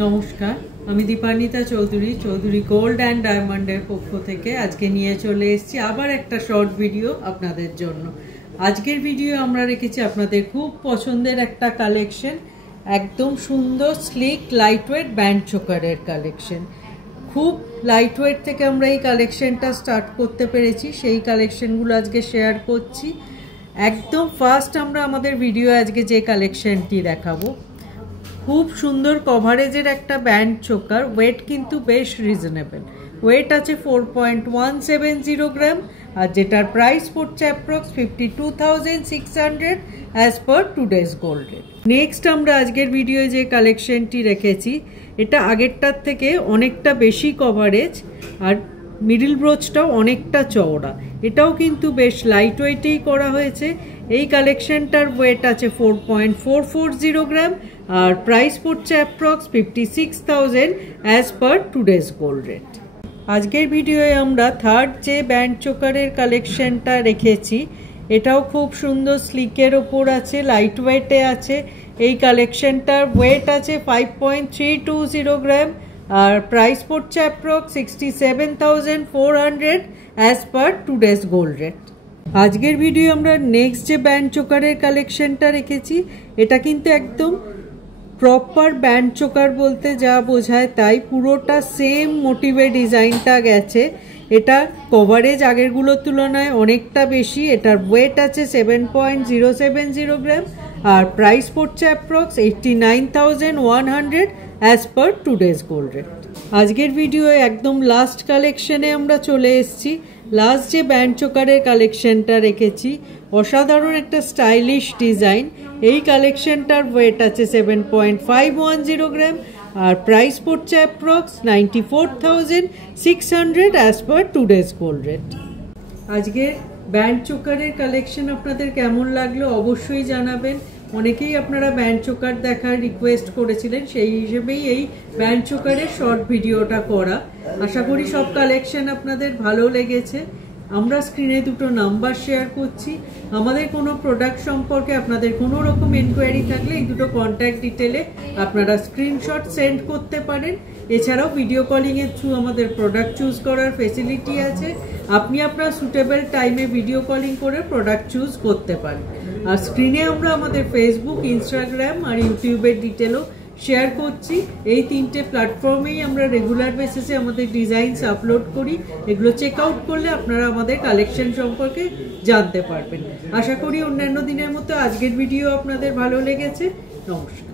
নমস্কার, আমি Dipanwita Chowdhury gold and ডায়মন্ডের পক্ষ থেকে আজকে নিয়ে চলে এসেছি আবার একটা শর্ট ভিডিও আপনাদের জন্য। আজকের ভিডিও আমরা রেখেছি আপনাদের খুব পছন্দের একটা কালেকশন, একদম সুন্দর স্লিক লাইটওয়েট ব্যান্ড চোকারের কালেকশন। খুব লাইটওয়েট থেকে আমরা এই কালেকশনটা স্টার্ট করতে পেরেছি, সেই কালেকশনগুলো আজকে শেয়ার করছি। একদম ফার্স্ট আমরা আমাদের ভিডিও আজকে যে কালেকশনটি দেখাবো, খুব সুন্দর কভারেজের একটা ব্যান্ড চোকার, ওয়েট কিন্তু বেশ রিজনেবল, ওয়েট আছে 4.170 গ্রাম, আর যেটার প্রাইস পড়ছে approx 52,600 as per today's gold rate. Next আমরা আজকের ভিডিওয়ে যে কালেকশনটি রেখেছি, এটা আগেরটার থেকে অনেকটা বেশি কভারেজ আর মিডল ব্রোচটাও অনেকটা চওড়া, এটাও কিন্তু বেশ লাইট ওয়েটেই করা হয়েছে। এই কালেকশনটার ওয়েট আছে 4.440 গ্রাম আর প্রাইস পড়ছে approx 56,000 as per today's gold rate. আজকের ভিডিওয়ে আমরা থার্ড যে ব্যান্ড চোকারের কালেকশনটা রেখেছি, এটাও খুব সুন্দর স্লিকের ওপর আছে, লাইট ওয়েটে আছে। এই কালেকশনটার ওয়েট আছে 5.320 গ্রাম আর প্রাইস পড়ছে approx 67,400 as per today's gold rate. আজকের ভিডিও আমরা নেক্সট যে ব্যান্ড চোকারের কালেকশনটা রেখেছি, এটা কিন্তু একদম প্রপার ব্যান্ড চোকার বলতে যা বোঝায় তাই, পুরোটা সেম মোটিভে ডিজাইনটা গেছে। এটা কভারেজ আগেরগুলোর তুলনায় অনেকটা বেশি, এটার ওয়েট আছে 7.070 গ্রাম আর প্রাইস পড়ছে approx 89,100 as per today's gold rate. আজকের ভিডিওয়ে একদম লাস্ট কালেকশনে আমরা চলে এসেছি। লাস্ট যে ব্যান্ড চোকারের কালেকশনটা রেখেছি, অসাধারণ একটা স্টাইলিশ ডিজাইন। এই কালেকশনটার ওয়েট আছে 7.510 গ্রাম আর প্রাইস পড়ছে approx 94,600 as per today's gold rate. আজকের ব্যান্ড চোকারের কালেকশন আপনাদের কেমন লাগলো অবশ্যই জানাবেন। অনেকেই আপনারা ব্যান্ড চোকার দেখার রিকোয়েস্ট করেছিলেন, সেই হিসেবেই এই ব্যান্ড চোকারের শর্ট ভিডিওটা করা। আশা করি সব কালেকশন আপনাদের ভালো লেগেছে। আমরা স্ক্রিনে দুটো নাম্বার শেয়ার করছি, আমাদের কোনো প্রোডাক্ট সম্পর্কে আপনাদের কোনো রকম এনকোয়ারি থাকলে এই দুটো কন্ট্যাক্ট ডিটেলে আপনারা স্ক্রিনশট সেন্ড করতে পারেন। এছাড়াও ভিডিও কলিংয়ের থ্রু আমাদের প্রোডাক্ট চুজ করার ফেসিলিটি আছে, আপনি আপনার সুটেবল টাইমে ভিডিও কলিং করে প্রোডাক্ট চুজ করতে পারেন। আর স্ক্রিনে আমরা আমাদের ফেসবুক, ইনস্টাগ্রাম আর ইউটিউবের ডিটেলও শেয়ার করছি। এই তিনটে প্ল্যাটফর্মেই আমরা রেগুলার বেসিসে আমাদের ডিজাইনস আপলোড করি, এগুলো চেক আউট করলে আপনারা আমাদের কালেকশন সম্পর্কে জানতে পারবেন। আশা করি অন্যান্য দিনের মতো আজকের ভিডিও আপনাদের ভালো লেগেছে। নমস্কার।